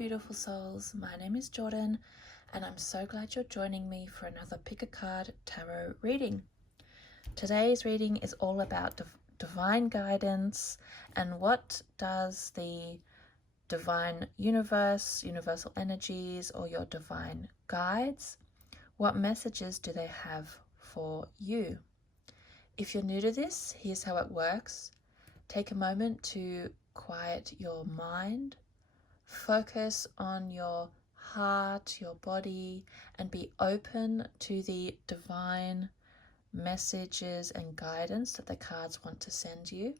beautiful souls, my name is Jordan and I'm so glad you're joining me for another Pick a Card Tarot reading. Today's reading is all about divine guidance and what does the divine universe, universal energies, or your divine guides, what messages do they have for you? If you're new to this, here's how it works. Take a moment to quiet your mind. Focus on your heart, your body, and be open to the divine messages and guidance that the cards want to send you.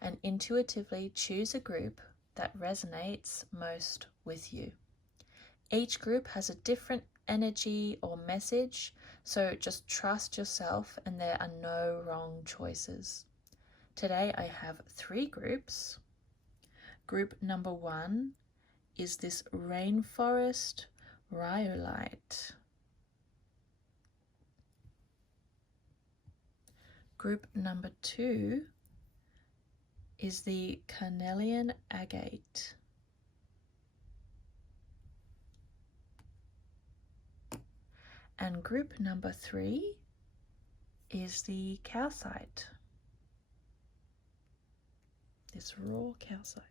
And intuitively choose a group that resonates most with you. Each group has a different energy or message, so just trust yourself and there are no wrong choices. Today I have 3 groups. Group number 1 is this rainforest rhyolite. Group number 2 is the carnelian agate. And group number 3 is the calcite. This raw calcite.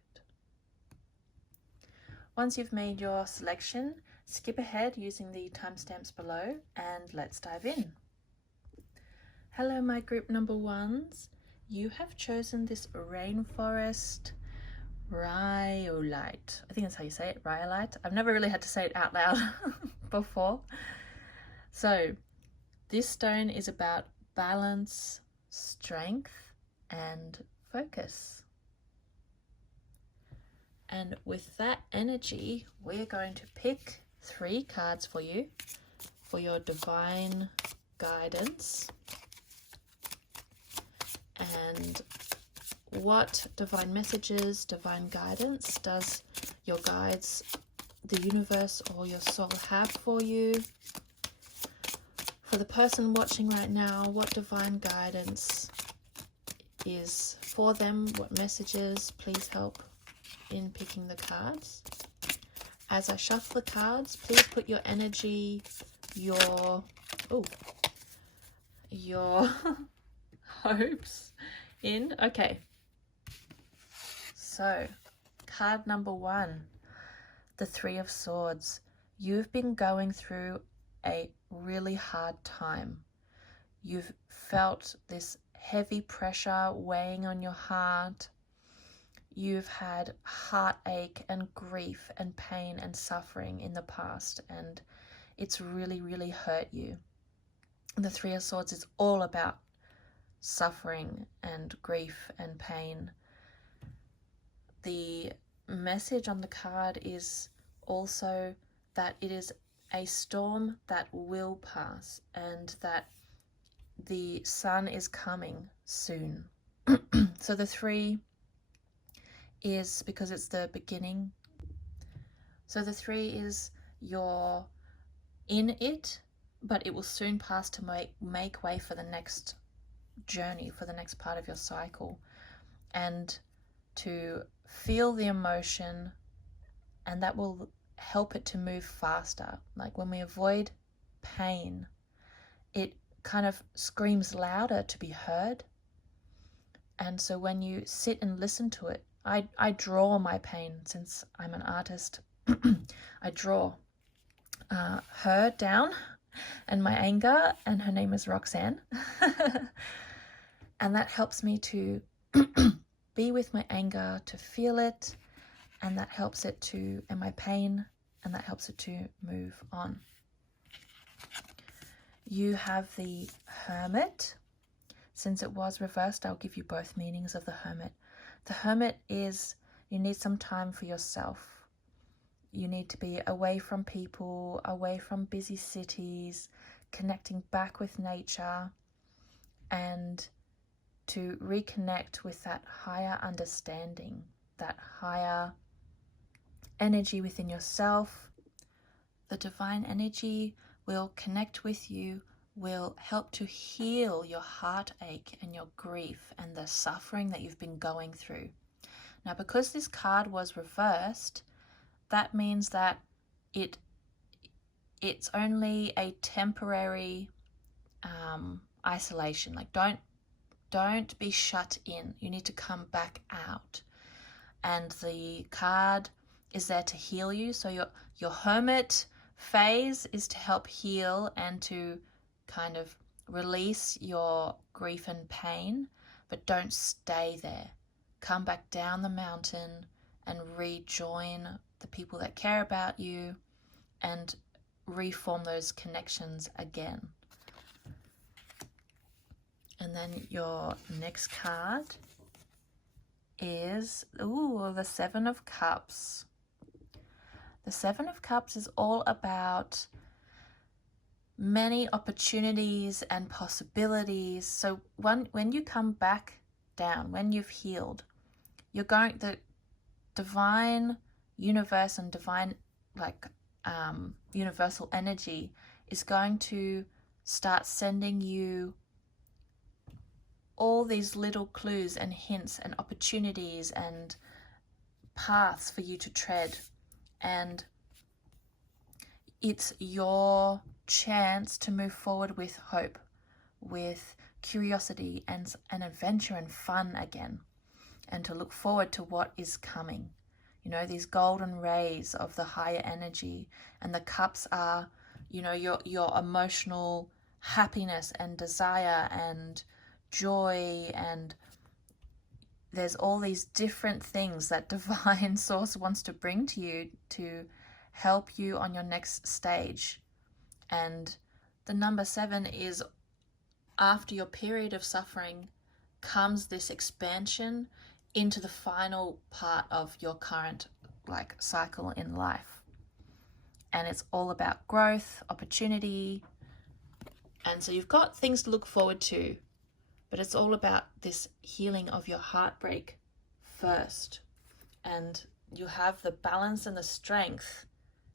Once you've made your selection, skip ahead using the timestamps below and let's dive in. Hello, my group number 1s. You have chosen this rainforest rhyolite. I think that's how you say it, rhyolite. I've never really had to say it out loud before. So this stone is about balance, strength, and focus. And with that energy, we're going to pick 3 cards for you for your divine guidance. And what divine messages, divine guidance does your guides, the universe, or your soul have for you? For the person watching right now, what divine guidance is for them? What messages? Please help in picking the cards. As I shuffle the cards, please put your energy, your hopes in. Okay, so card number 1, the 3 of Swords. You've been going through a really hard time. You've felt this heavy pressure weighing on your heart. You've had heartache and grief and pain and suffering in the past, and it's really, really hurt you. The 3 of Swords is all about suffering and grief and pain. The message on the card is also that it is a storm that will pass and that the sun is coming soon. So the 3 is because it's the beginning. So the 3 is you're in it, but it will soon pass to make way for the next journey, for the next part of your cycle, and to feel the emotion, and that will help it to move faster. Like when we avoid pain, it kind of screams louder to be heard. And so when you sit and listen to it, I draw my pain since I'm an artist. I draw her down and my anger, and her name is Roxanne. And that helps me to be with my anger, to feel it, and that helps it to, and my pain, and that helps it to move on. You have the Hermit. Since it was reversed, I'll give you both meanings of the Hermit. The Hermit is you need some time for yourself. You need to be away from people, away from busy cities, connecting back with nature, and to reconnect with that higher understanding, that higher energy within yourself. The divine energy will connect with you, will help to heal your heartache and your grief and the suffering that you've been going through. Now, because this card was reversed, that means that it's only a temporary isolation. Like don't be shut in. You need to come back out. And the card is there to heal you. So your hermit phase is to help heal and to kind of release your grief and pain, but don't stay there. Come back down the mountain and rejoin the people that care about you and reform those connections again. And then your next card is, the Seven of Cups. The Seven of Cups is all about many opportunities and possibilities. So when you come back down, when you've healed, the divine universe and divine universal energy is going to start sending you all these little clues and hints and opportunities and paths for you to tread. And it's your chance to move forward with hope, with curiosity and adventure and fun again, and to look forward to what is coming. You know, these golden rays of the higher energy, and the cups are, you know, your emotional happiness and desire and joy, and there's all these different things that divine source wants to bring to you to help you on your next stage. And the number 7 is, after your period of suffering comes this expansion into the final part of your current cycle in life. And it's all about growth, opportunity. And so you've got things to look forward to, but it's all about this healing of your heartbreak first. And you have the balance and the strength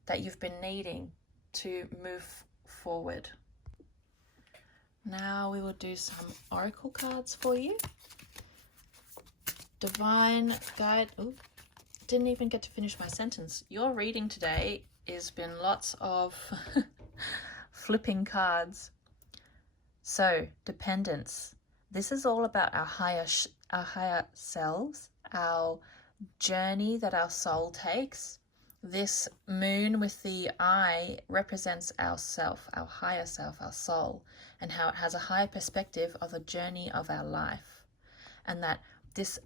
that you've been needing to move forward. Now we will do some oracle cards for you. Divine guide. Oh, didn't even get to finish my sentence. Your reading today has been lots of flipping cards. So, dependence. This is all about our higher selves, our journey that our soul takes. This moon with the eye represents our self, our higher self, our soul, and how it has a higher perspective of the journey of our life. And that this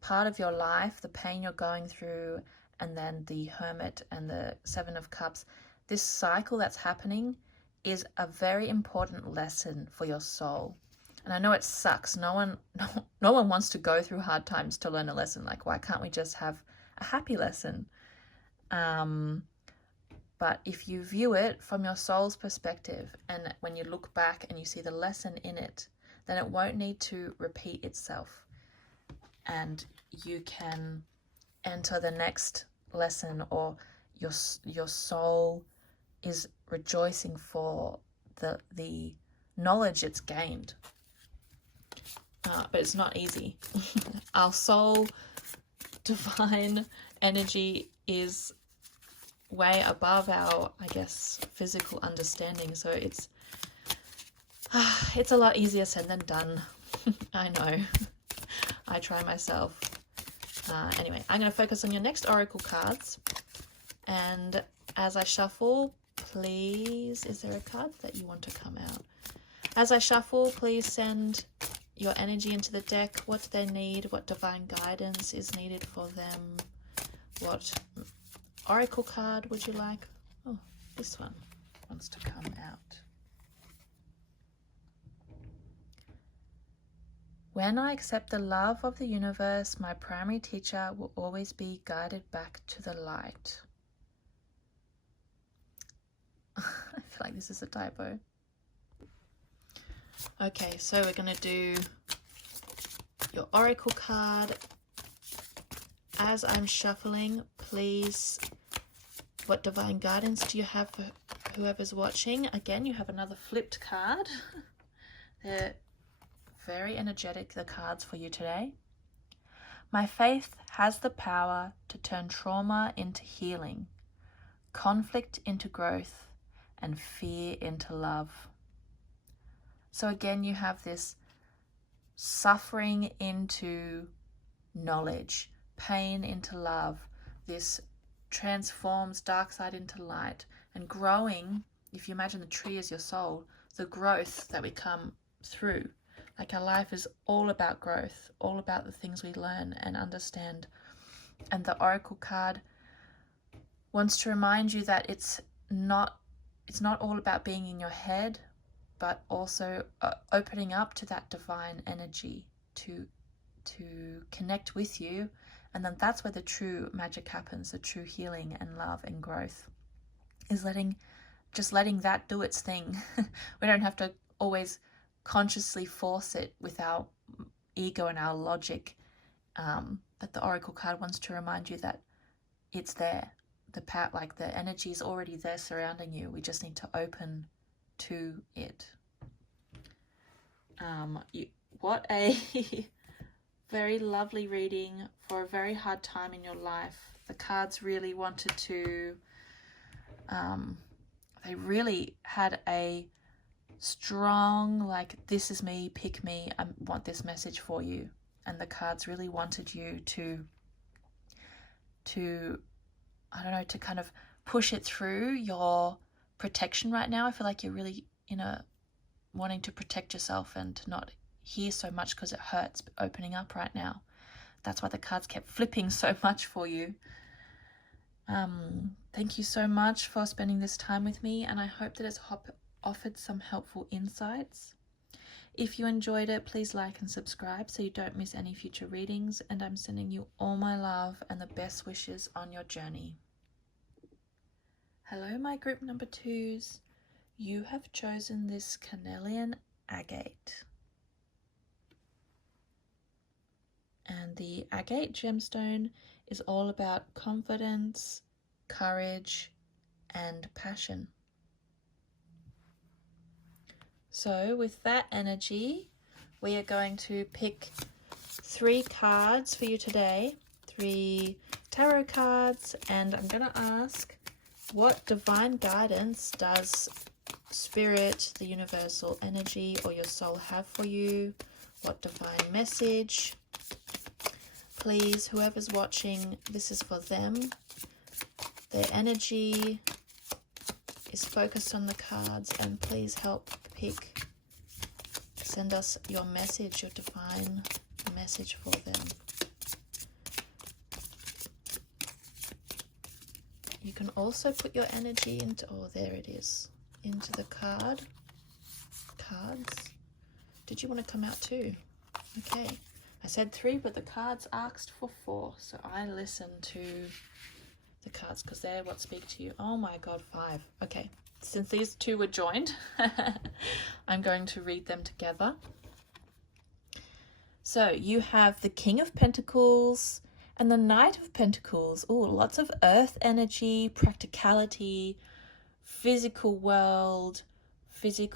part of your life, the pain you're going through, and then the Hermit and the Seven of Cups, this cycle that's happening is a very important lesson for your soul. And I know it sucks. No one wants to go through hard times to learn a lesson. Like, why can't we just have a happy lesson? But if you view it from your soul's perspective, and when you look back and you see the lesson in it, then it won't need to repeat itself. And you can enter the next lesson, or your soul is rejoicing for the knowledge it's gained. But it's not easy. Our soul divine energy is way above our, I guess, physical understanding. So it's a lot easier said than done. I know. I try myself. Anyway, I'm going to focus on your next oracle cards. And as I shuffle, please, is there a card that you want to come out? As I shuffle, please send your energy into the deck. What do they need? What divine guidance is needed for them? What oracle card would you like? Oh, this one wants to come out. When I accept the love of the universe, my primary teacher will always be guided back to the light. I feel like this is a typo. Okay, so we're going to do your oracle card. As I'm shuffling, please, what divine guidance do you have for whoever's watching? Again, you have another flipped card. They're very energetic, the cards for you today. My faith has the power to turn trauma into healing, conflict into growth, and fear into love. So again, you have this suffering into knowledge, pain into love. This transforms dark side into light, and growing, if you imagine the tree as your soul, the growth that we come through. Like our life is all about growth, all about the things we learn and understand. And the Oracle card wants to remind you that it's not all about being in your head, but also opening up to that divine energy to connect with you. And then that's where the true magic happens, the true healing and love and growth is just letting that do its thing. We don't have to always consciously force it with our ego and our logic, but the Oracle card wants to remind you that it's there. The energy is already there surrounding you. We just need to open to it. What a very lovely reading for a very hard time in your life. The cards really wanted to, they really had a strong, this is me, pick me, I want this message for you. And the cards really wanted you to I don't know, to kind of push it through your protection right now. I feel like you're really wanting to protect yourself and to not hear so much because it hurts opening up right now. That's why the cards kept flipping so much for you. Thank you so much for spending this time with me, and I hope that it's offered some helpful insights. If you enjoyed it, please like and subscribe so you don't miss any future readings, and I'm sending you all my love and the best wishes on your journey. Hello, my group number 2s. You have chosen this carnelian agate. And the agate gemstone is all about confidence, courage, and passion. So with that energy, we are going to pick 3 cards for you today, 3 tarot cards, and I'm going to ask, what divine guidance does Spirit, the universal energy, or your soul have for you? What divine message? Please, whoever's watching, this is for them. Their energy is focused on the cards, and please help pick. Send us your message, your divine message for them. You can also put your energy into, oh, there it is, into the cards. Did you want to come out too? Okay. I said 3, but the cards asked for 4, so I listen to the cards because they're what speak to you. Oh my God, 5. Okay, since these 2 were joined, I'm going to read them together. So you have the King of Pentacles and the Knight of Pentacles. Oh, lots of earth energy, practicality, physical world,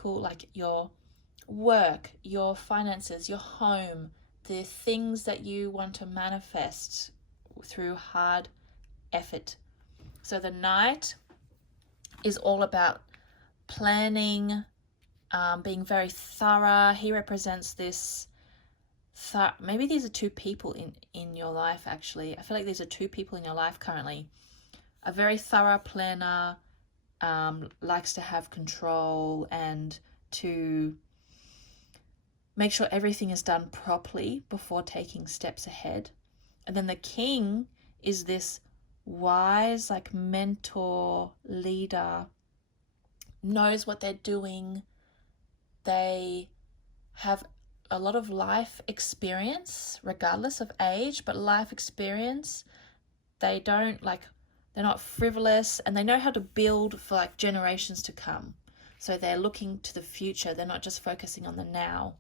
like your work, your finances, your home, the things that you want to manifest through hard effort. So the Knight is all about planning, being very thorough. He represents this, maybe these are 2 people in your life actually. I feel like these are 2 people in your life currently. A very thorough planner, likes to have control and to make sure everything is done properly before taking steps ahead. And then the King is this wise, mentor, leader, knows what they're doing. They have a lot of life experience, regardless of age, but life experience. They're not frivolous, and they know how to build for generations to come. So they're looking to the future. They're not just focusing on the now.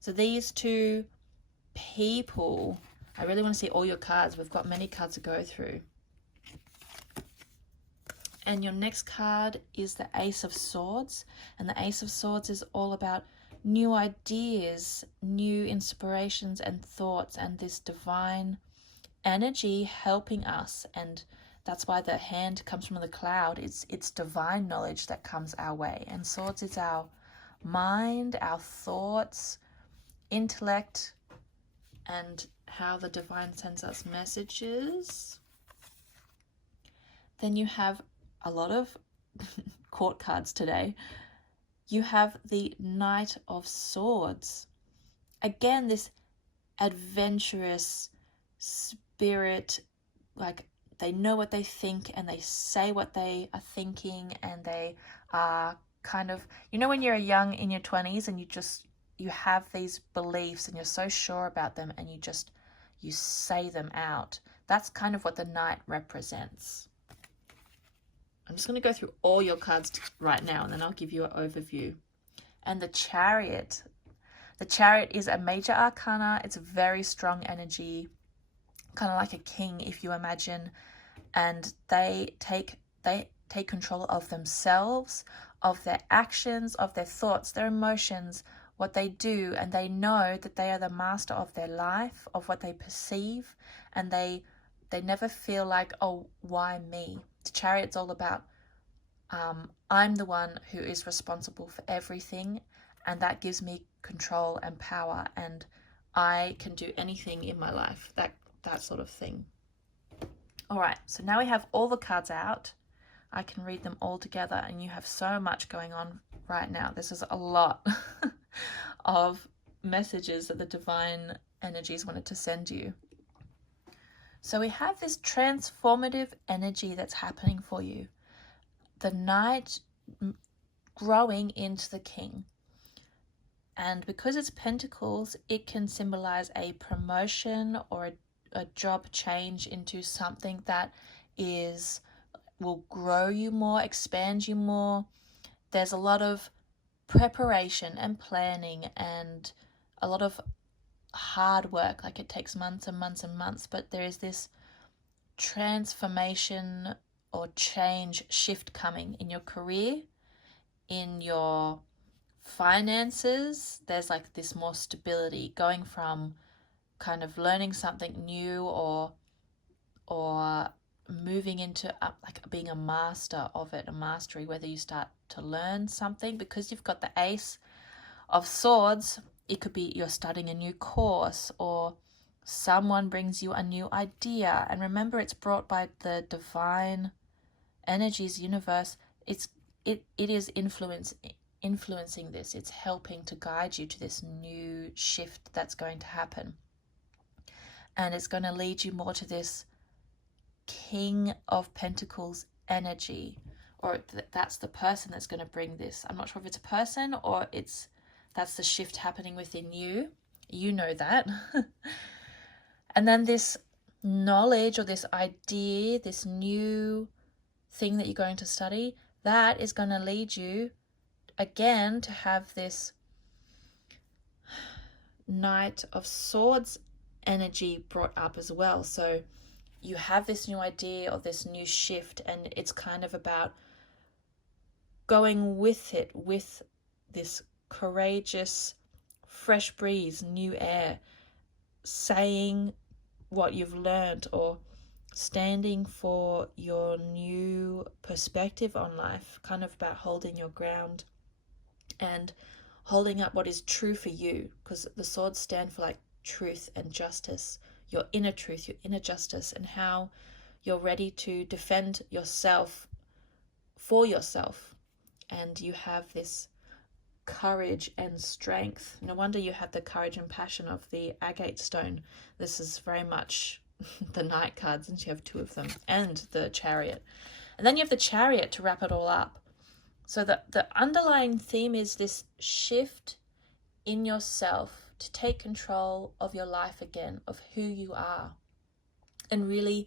So these 2 people, I really want to see all your cards. We've got many cards to go through. And your next card is the Ace of Swords. And the Ace of Swords is all about new ideas, new inspirations and thoughts, and this divine energy helping us, and that's why the hand comes from the cloud. It's divine knowledge that comes our way, and swords is our mind, our thoughts, intellect, and how the divine sends us messages. Then you have a lot of court cards today. You have the Knight of Swords. Again, this adventurous spirit, like they know what they think and they say what they are thinking, and they are kind of, you know, when you're young in your 20s and you have these beliefs and you're so sure about them and you say them out. That's kind of what the Knight represents. I'm just going to go through all your cards right now, and then I'll give you an overview. And the Chariot. The Chariot is a major arcana. It's a very strong energy, kind of like a king, if you imagine. And they take control of themselves, of their actions, of their thoughts, their emotions, what they do, and they know that they are the master of their life, of what they perceive, and they never feel like, oh, why me? The Chariot's all about, I'm the one who is responsible for everything, and that gives me control and power, and I can do anything in my life, that sort of thing. All right, so now we have all the cards out. I can read them all together, and you have so much going on right now. This is a lot of messages that the divine energies wanted to send you. So we have this transformative energy that's happening for you. The Knight growing into the King. And because it's Pentacles, it can symbolize a promotion or a job change into something that will grow you more, expand you more. There's a lot of preparation and planning and a lot of hard work, like it takes months and months and months, but there is this transformation or change, shift coming in your career, in your finances. There's like this more stability, going from kind of learning something new or moving into like being a master of it, a mastery, whether you start to learn something because you've got the Ace of Swords. It could be you're studying a new course, or someone brings you a new idea. And remember, it's brought by the divine energies, universe. It is influencing this. It's helping to guide you to this new shift that's going to happen. And it's going to lead you more to this King of Pentacles energy, or that's the person that's going to bring this. I'm not sure if it's a person or that's the shift happening within you. You know that. And then this knowledge or this idea, this new thing that you're going to study, that is going to lead you again to have this Knight of Swords energy brought up as well. So you have this new idea or this new shift, and it's kind of about going with it, with this courageous, fresh breeze, new air, saying what you've learned or standing for your new perspective on life, kind of about holding your ground and holding up what is true for you, because the swords stand for like truth and justice, your inner truth, your inner justice, and how you're ready to defend yourself for yourself. And you have this courage and strength. No wonder you have the courage and passion of the agate stone. This is very much the Knight cards, and you have two of them, and the Chariot. And then you have the Chariot to wrap it all up. So the underlying theme is this shift in yourself to take control of your life again, of who you are. And really,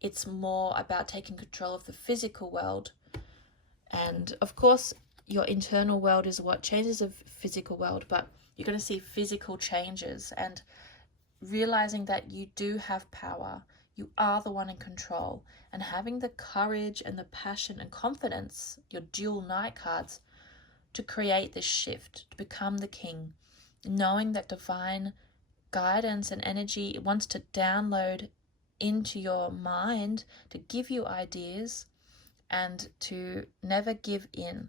it's more about taking control of the physical world. And of course, your internal world is what changes the physical world, but you're going to see physical changes, and realizing that you do have power. You are the one in control, and having the courage and the passion and confidence, your dual Knight cards, to create this shift, to become the king, knowing that divine guidance and energy wants to download into your mind to give you ideas and to never give in.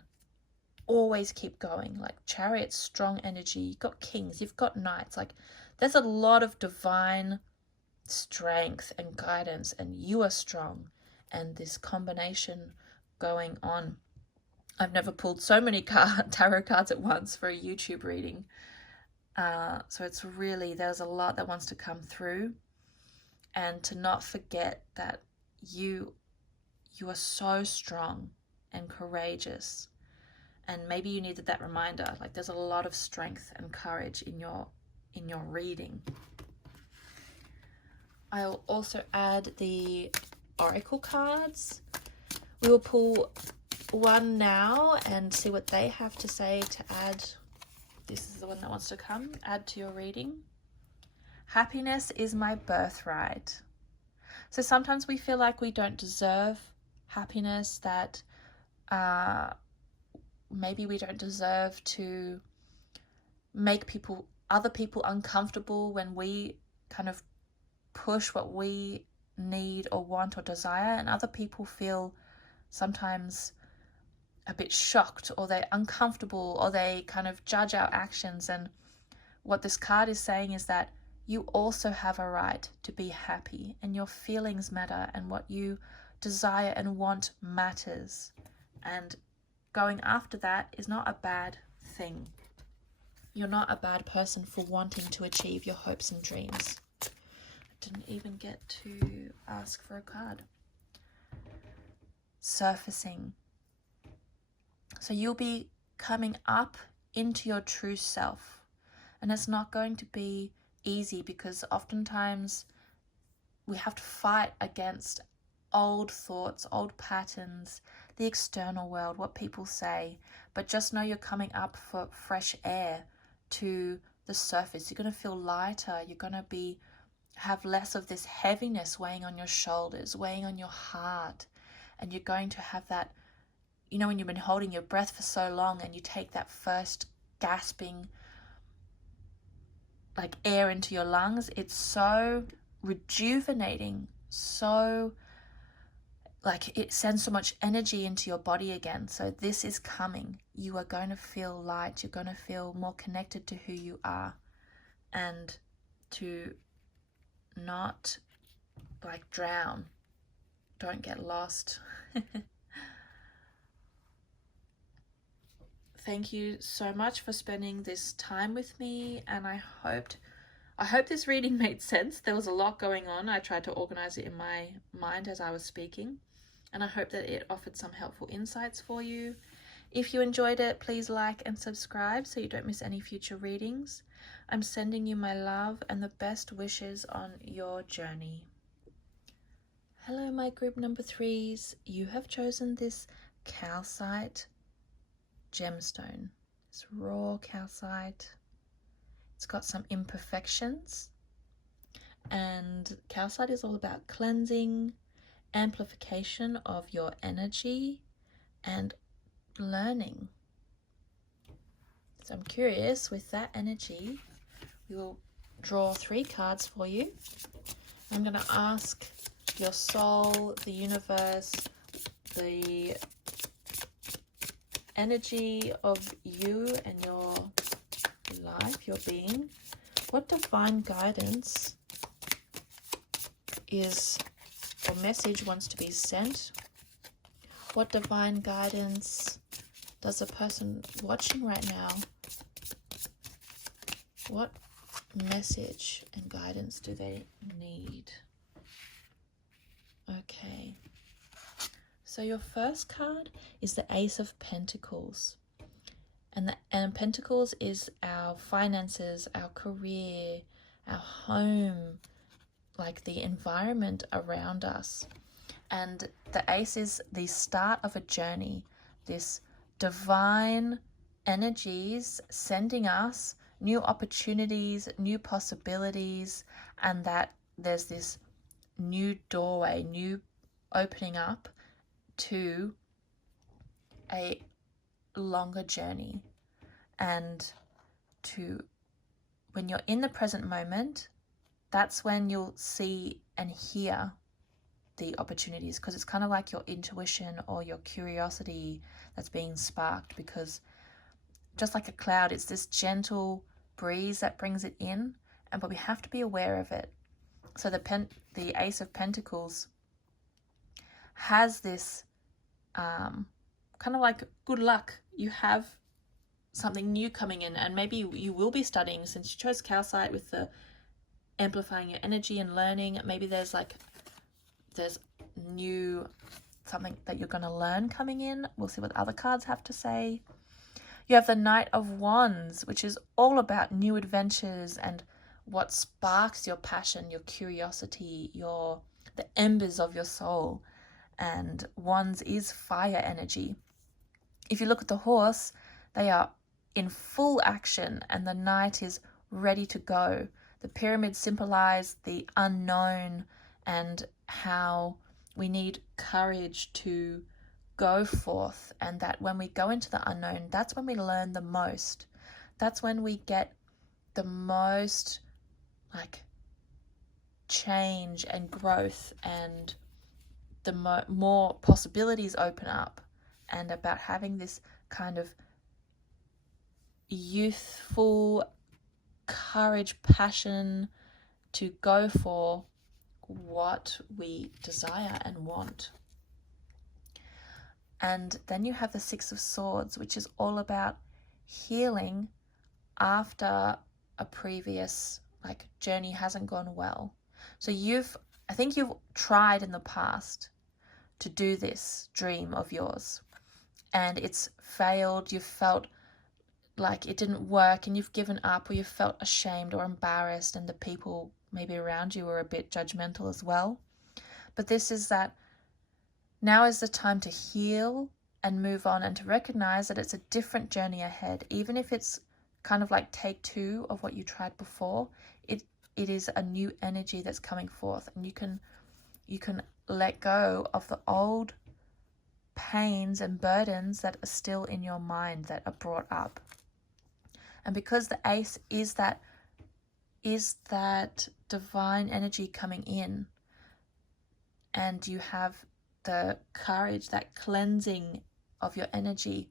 Always keep going. Like Chariot's strong energy. You've got Kings, you've got Knights. Like there's a lot of divine strength and guidance, and you are strong, and this combination going on. I've never pulled so many tarot cards at once for a YouTube reading. So it's really, there's a lot that wants to come through, and to not forget that you are so strong and courageous. And maybe you needed that reminder. Like there's a lot of strength and courage in your reading. I'll also add the oracle cards. We will pull one now and see what they have to say to add. This is the one that wants to come, add to your reading. Happiness is my birthright. So sometimes we feel like we don't deserve happiness, that maybe we don't deserve to make other people uncomfortable when we kind of push what we need or want or desire, and other people feel sometimes a bit shocked, or they're uncomfortable, or they kind of judge our actions. And what this card is saying is that you also have a right to be happy, and your feelings matter, and what you desire and want matters, and going after that is not a bad thing. You're not a bad person for wanting to achieve your hopes and dreams. I didn't even get to ask for a card. Surfacing. So you'll be coming up into your true self, and it's not going to be easy, because oftentimes we have to fight against old thoughts, old patterns, the external world, what people say. But just know you're coming up for fresh air to the surface. You're going to feel lighter. You're going to have less of this heaviness weighing on your shoulders, weighing on your heart. And you're going to have that, you know, when you've been holding your breath for so long and you take that first gasping like air into your lungs, it's so rejuvenating, so like it sends so much energy into your body again. So this is coming. You are going to feel light. You're going to feel more connected to who you are, and to not like drown. Don't get lost. Thank you so much for spending this time with me, and I hope this reading made sense. There was a lot going on. I tried to organize it in my mind as I was speaking, and I hope that it offered some helpful insights for you. If you enjoyed it, please like and subscribe so you don't miss any future readings. I'm sending you my love and the best wishes on your journey. Hello, my group number 3s. You have chosen this calcite gemstone. It's raw calcite. It's got some imperfections, and calcite is all about cleansing, amplification of your energy, and learning. So I'm curious, with that energy, we will draw 3 cards for you. I'm going to ask your soul, the universe, the energy of you and your life, your being, what divine guidance is or message wants to be sent. What divine guidance does a person watching right now, what message and guidance do they need? Okay. So your first card is the Ace of Pentacles. And Pentacles is our finances, our career, our home, like the environment around us. And the Ace is the start of a journey, this divine energies sending us new opportunities, new possibilities, and that there's this new doorway, new opening up to a longer journey. And to, when you're in the present moment, that's when you'll see and hear the opportunities, because it's kind of like your intuition or your curiosity that's being sparked, because just like a cloud, it's this gentle breeze that brings it in, but we have to be aware of it. So the Ace of Pentacles has this kind of like good luck. You have something new coming in, and maybe you will be studying, since you chose calcite with the amplifying your energy and learning. Maybe there's new something that you're going to learn coming in. We'll see what other cards have to say. You have the Knight of Wands, which is all about new adventures and what sparks your passion, your curiosity, the embers of your soul. And Wands is fire energy. If you look at the Horse, they are in full action, and the Knight is ready to go. The pyramids symbolize the unknown and how we need courage to go forth, and that when we go into the unknown, that's when we learn the most. That's when we get the most change and growth, and the more possibilities open up, and about having this kind of youthful courage, passion to go for what we desire and want. And then you have the Six of Swords, which is all about healing after a previous journey hasn't gone well. So I think you've tried in the past to do this dream of yours, and it's failed. You've felt like it didn't work, and you've given up, or you've felt ashamed or embarrassed, and the people maybe around you were a bit judgmental as well. But this is that now is the time to heal and move on, and to recognize that it's a different journey ahead. Even if it's kind of like take two of what you tried before, it is a new energy that's coming forth, and you can let go of the old pains and burdens that are still in your mind, that are brought up. And because the Ace is that divine energy coming in, and you have the courage, that cleansing of your energy,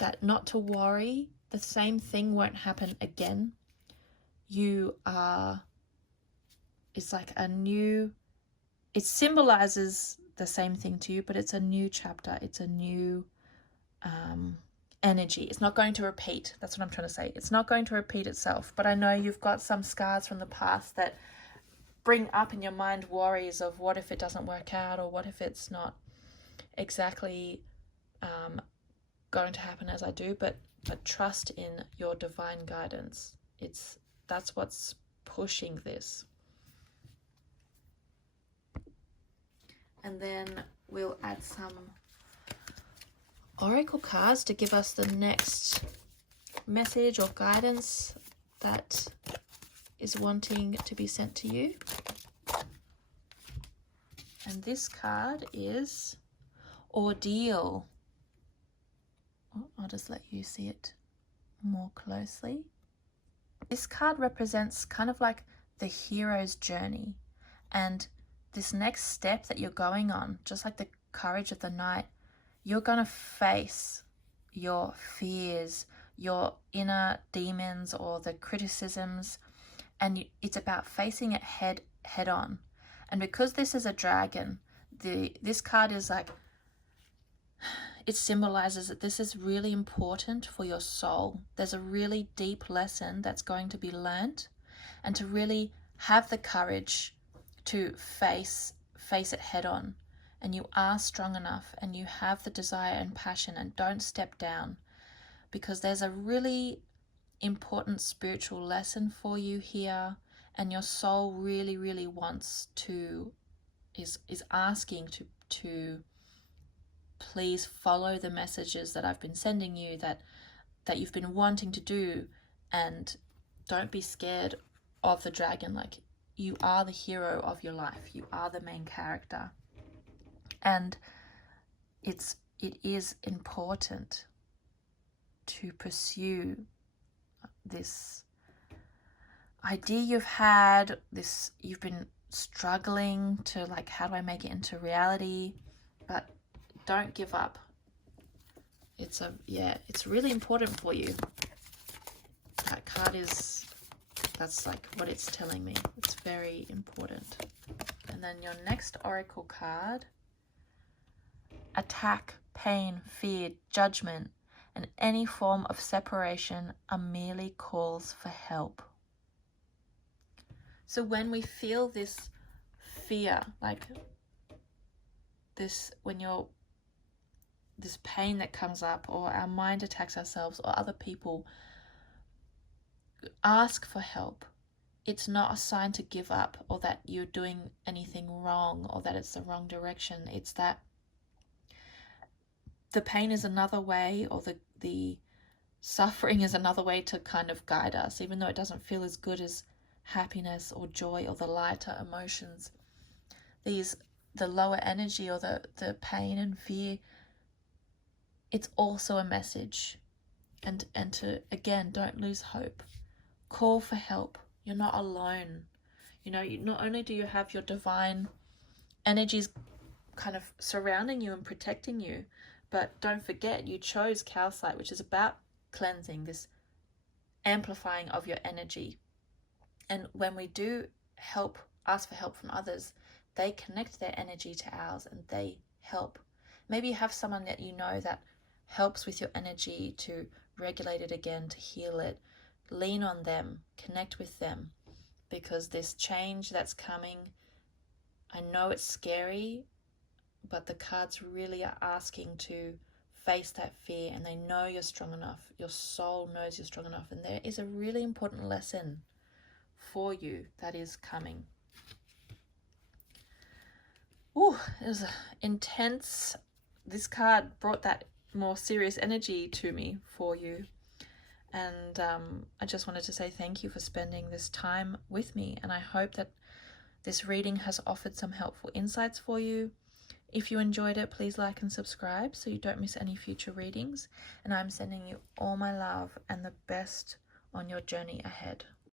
that not to worry, the same thing won't happen again. It's like it symbolizes the same thing to you, but it's a new chapter. It's a new energy. It's not going to repeat. That's what I'm trying to say. It's not going to repeat itself. But I know you've got some scars from the past that bring up in your mind worries of what if it doesn't work out, or what if it's not exactly going to happen as I do. But trust in your divine guidance. That's what's pushing this. And then we'll add some oracle cards to give us the next message or guidance that is wanting to be sent to you. And this card is Ordeal. I'll just let you see it more closely. This card represents kind of like the hero's journey, and this next step that you're going on, just like the courage of the Knight, you're going to face your fears, your inner demons, or the criticisms, and it's about facing it head on. And because this is a dragon, this card is it symbolizes that this is really important for your soul. There's a really deep lesson that's going to be learnt, and to really have the courage to face it head on. And you are strong enough, and you have the desire and passion, and don't step down, because there's a really important spiritual lesson for you here, and your soul really, really wants to, is asking to please follow the messages that I've been sending you, that you've been wanting to do, and don't be scared of the dragon. You are the hero of your life. You are the main character. And it is important to pursue this idea you've had, this, you've been struggling to like, how do I make it into reality? But don't give up. It's really important for you. That card is, that's like what it's telling me. It's very important. And then your next oracle card, attack, pain, fear, judgment, and any form of separation are merely calls for help. So when we feel this fear, like this, when you're, this pain that comes up, or our mind attacks ourselves or other people, ask for help. It's not a sign to give up, or that you're doing anything wrong, or that it's the wrong direction. It's that the pain is another way, or the suffering is another way to kind of guide us, even though it doesn't feel as good as happiness or joy or the lighter emotions. The lower energy, or the pain and fear, it's also a message. And to, again, don't lose hope. Call for help. You're not alone. You know, not only do you have your divine energies kind of surrounding you and protecting you, but don't forget, you chose Calcite, which is about cleansing, this amplifying of your energy. And when we do ask for help from others, they connect their energy to ours and they help. Maybe you have someone that you know that helps with your energy to regulate it again, to heal it. Lean on them, connect with them, because this change that's coming, I know it's scary, but the cards really are asking to face that fear, and they know you're strong enough. Your soul knows you're strong enough, and there is a really important lesson for you that is coming. Ooh, it was intense. This card brought that more serious energy to me for you. And I just wanted to say thank you for spending this time with me. And I hope that this reading has offered some helpful insights for you. If you enjoyed it, please like and subscribe so you don't miss any future readings. And I'm sending you all my love and the best on your journey ahead.